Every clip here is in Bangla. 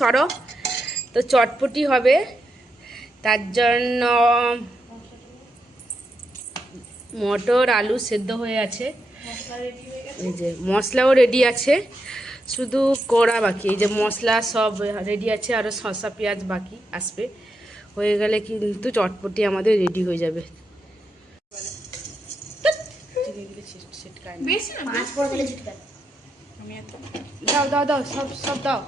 সরো তো চটপটি হবে, তার জন্য মটর আলু সেদ্ধ হয়ে আছে, এই যে মশলাও রেডি আছে, শুধু কড়া বাকি। এই যে মশলা সব রেডি আছে, আরও শসা পেঁয়াজ বাকি আসবে, হয়ে গেলে কিন্তু চটপটি আমাদের রেডি হয়ে যাবে। দাও দাও দাও, সব সব দাও,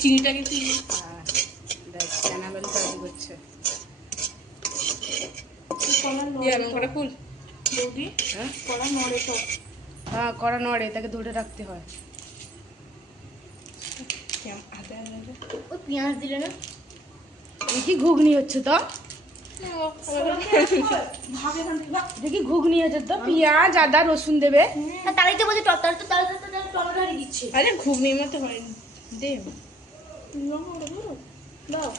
চিনিটা কিন্তু করছে। হ্যাঁ কড়া নড়ে, তাকে ধরে রাখতে হয়। পেঁয়াজ দিলে না দেখি ঘুগনি হচ্ছে তো, দেখি ঘুগনি হচ্ছে তো, পেঁয়াজ আদা রসুন দেবে। তারাই তো বলছে টমেটো দিচ্ছে। আরে ঘুগনির মতো হয়নি, দে দাও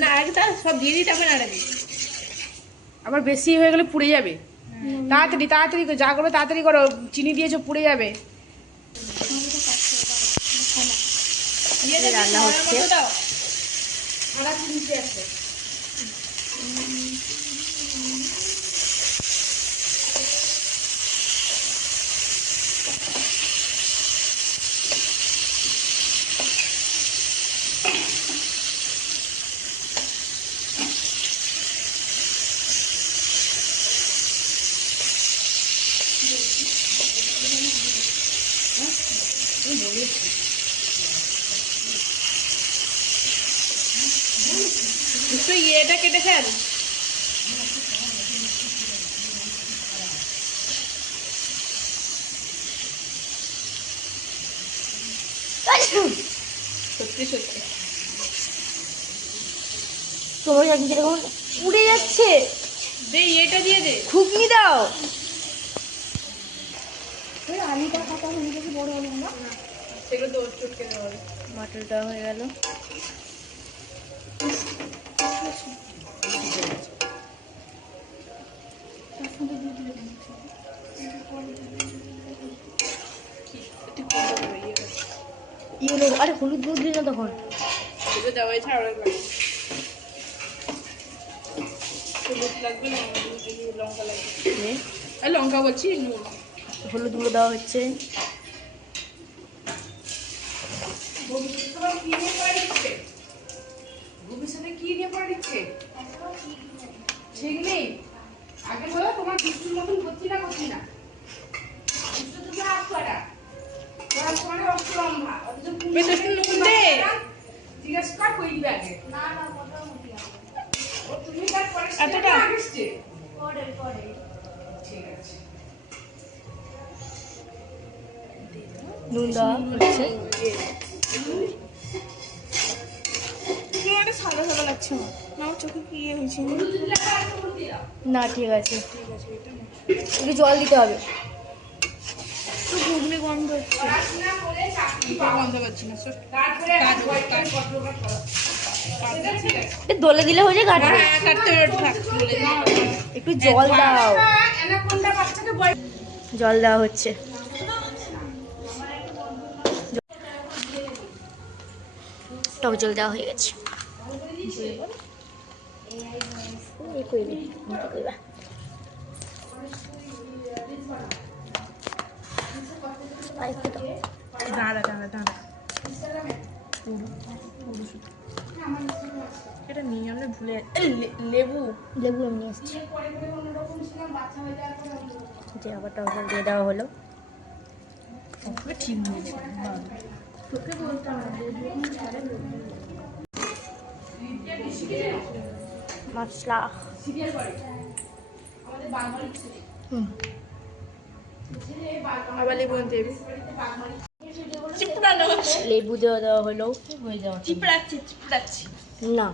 না, আগে তা সব দিয়ে দিতে হবে, নাড়া দিই। আবার বেশি হয়ে গেলে পুড়ে যাবে। তাড়াতাড়ি তাড়াতাড়ি যা করবে তাড়াতাড়ি করো, চিনি দিয়েছো পুড়ে যাবে। রান্না হচ্ছে, একটু ইয়েটা কেটে ফেল। সত্যি সত্যি তোমার যেরকম উড়ে যাচ্ছে। দে ইয়েটা দিয়ে দে, ঘুগনি দাও। সেগুলো তো চটকে দেওয়া হবে। মটরটা হয়ে গেল। আরে হলুদ দুধ দিল না তখন, সেটা দেওয়াই ছাড়া লাগবে, হলুদ লাগবে, লঙ্কা লাগবে, আর লঙ্কা বলছি নুন। হলুদ গুঁড়ো দেওয়া হচ্ছে। ভবিষ্যতে কি নিয়ে পড়ে দিচ্ছে ঠিক নেই। আগে বলো তোমার দুষ্টুর মতন করছি না করছি না, দুষ্টু তুমি হাত করা তোমার রক্ত লম্বা, অথচ তুমি নুন দে, জিজ্ঞেস কর কই দিবে আগে। না না ও তুমি তার পরে এতটা আসছে পরে পরে, ঠিক আছে। নুন দেওয়া হচ্ছে। সাদা সাদা লাগছে না, আমার চোখে কি ইয়ে হয়েছে না ঠিক আছে, একটু জল দিতে হবে। তো ঘুগনি গন্ধ হচ্ছে, গন্ধ পাচ্ছি না। দলে দিলে হয়ে যায়, কাটবে। একটু জল দাও, জল দেওয়া হচ্ছে। টক জল দেওয়া হয়ে গেছে। এটা নিয়ে আমরা ভুলে লেবু লেবু এমনি এসছে, যে আবার টক জল দিয়ে দেওয়া হলো। ঠিক হয়েছে, মশলা আবার লেবু দেবে, লেবু দেওয়া হলো, হয়ে যাওয়া। চিপড়াচ্ছি না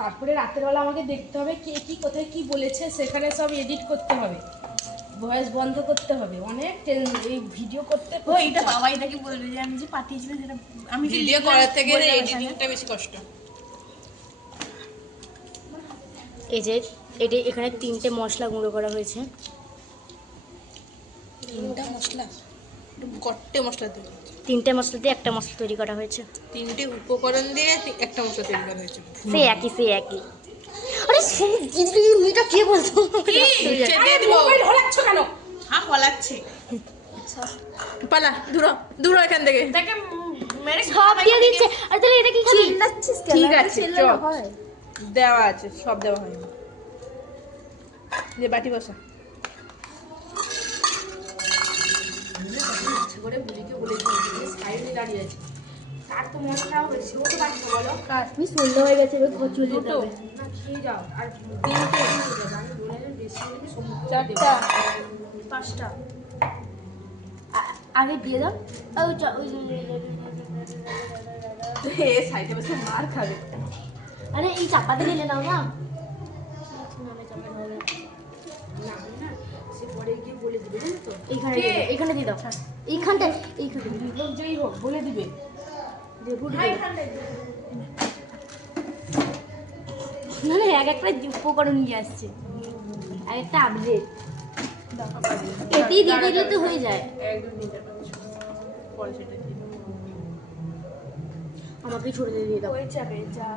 তারপরে রাতের বেলা আমাকে দেখতে হবে কে কি কোথায় কি বলেছে, সেখানে সব এডিট করতে হবে, ভয়েস বন্ধ করতে হবে, অনেক এই ভিডিও করতে। ও এটা বাবা এটাকে বলবে যে আমি যে পাঠিয়েছিলাম সেটা আমি ভিডিও করার থেকে এডিটিংটা বেশি কষ্ট। এই যে এখানে 3টে মশলা গুঁড়ো করা হয়েছে। 3টা মশলা, গট্টে মশলা দেবে। 3টে মশলা দিয়ে একটা মশলা তৈরি করা হয়েছে। 3টে উপকরণ দিয়ে একটা মশলা তৈরি করা হয়েছে। সেই একই। আরে এটা কে বলতো? মোবাইল হলাচ্ছ কেন? হ্যাঁ হলাচ্ছে। পালা দূর এখান থেকে। সব দিয়ে দিচ্ছে। আর তাহলে এটা কি খাবি? ঠিক আছে চল, দেওয়া আছে, সব দেওয়া হয়নি। যে বাটি বসা। করে বুড়িকে বলে দিয়েছি সাইডে দাঁড়িয়ে আছে, তার তো মশলাও হয়েছে, ও তো বাড়ছে বলো তুমি সন্ধ্যা হয়ে গেছে, এবার ঘর চলে যেতে হবে। না খেয়ে যাও। আর আমি বলে বেশি হলে সমুদ্র 4টা 5টা আগে দিয়ে দাও। সাইডে বসে মার খাবে। আরে এই চাপাতে ঢেলে নাও না। না সে পরে গিয়ে বলে দিবে, জানো তো এইখানে দিয়ে দাও। এইখানটা লোক যেই হোক বলে দিবে। না এক একটা উপকরণ নিয়ে আসছে, এক একটা আপডেট। এতেই দিয়ে দিলে তো হয়ে যায়। 1 2 3 4 5 পরে সেটা দিয়ে দেবো। আমাকে ছড়ে দিয়ে দাও। হয়ে যাবে যা।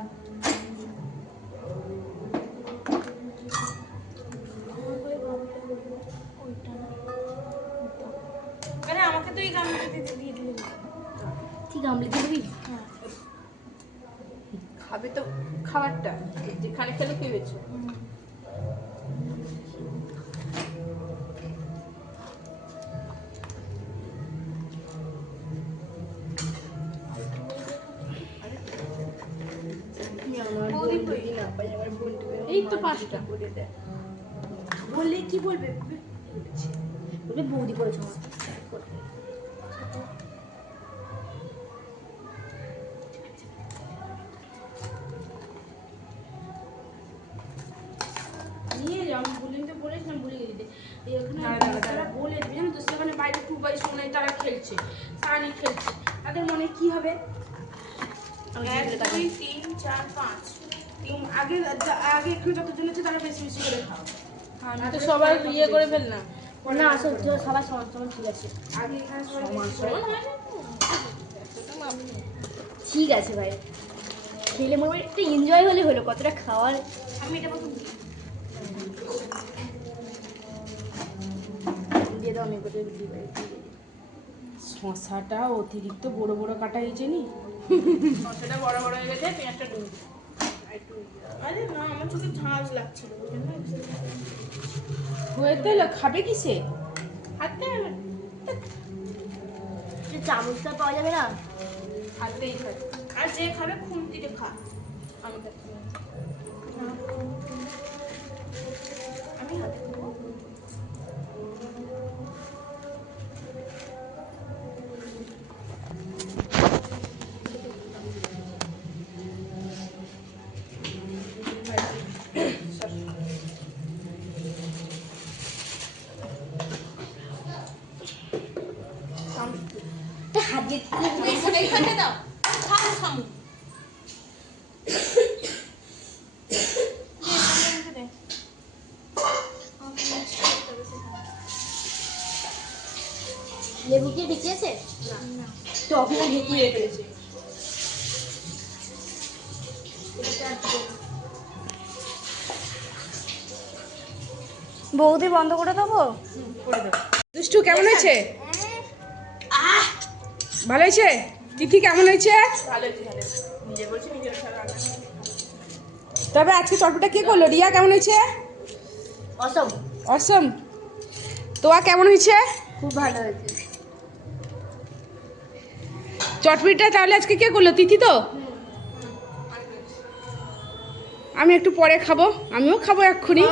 আরে আমাকে তো এই গামলাটা দিয়ে দিলে। ঠিক আমলে দিবি। খাবে তো খাবারটা, যেখানে খেলে খেয়েছে। এই তো 5টা বললে কি বলবে? বৌদি করেছো। নিয়ে যাও, আমি বুলিনকে বলেছিলাম, ভুলে গেছি। এখানে তারা বলে দিবে, জানো তো, সেখানে বাইরে 2 বাই সোনাই তারা খেলছে, সানি খেলছে, তাদের মনে কি হবে? 1 2 3 4 5 আগে এখানে যতজন আছে তারা বেশি বেশি করে খাও। আমি তো সবাই ইয়ে করে ফেল না। না আসলে সবাই সমান সমান ঠিক আছে। আগে এখানে সবাই বেশি করে খাও। ঠিক আছে ভাই, খেলে মনে হয় একটু এনজয় হলে হলো, কতটা খাওয়ার। আমি এটা প্রথম দিয়ে দাও, আমি কোথায় দিই ভাই। শশাটা অতিরিক্ত বড় বড় কাটা হয়েছে নি, শসাটা বড় বড় হয়ে গেছে, পেঁয়াজটা ডুব। আরে না, আমার চোখে ঝাঁজ লাগছিল ওই জন্য। হয়ে তেল খাবে কিসে? হাতে চামচটা পাওয়া যাবে না? হাতেই খাবে। আর যে খাবে খুন্তিতে খা। আমি খাচ্ছি না। আমি হাতে খাবো। হাত দিয়ে এইখানে দাও, খাও খামু। লেবু কি ঢেকেছে? টক না ঢেকিয়ে ফেলেছে। বৌদি বন্ধ করে দেবো। করে দাও। দুষ্টু কেমন হয়েছে? ভালো হয়েছে? তিথি কেমন হয়েছে? ভালো হয়েছে, ভালো হয়েছে। নিজে বলছি নিজের রান্না। তবে আজকে চটপটা কে করলো? রিয়া কেমন হয়েছে? অসম, অসম। তোয়া কেমন হয়েছে? খুব ভালো হয়েছে। চটপটিটা তাহলে আজকে কে করলো? তিথি তো? আমি একটু পরে খাবো, আমিও খাবো এক্ষুনি।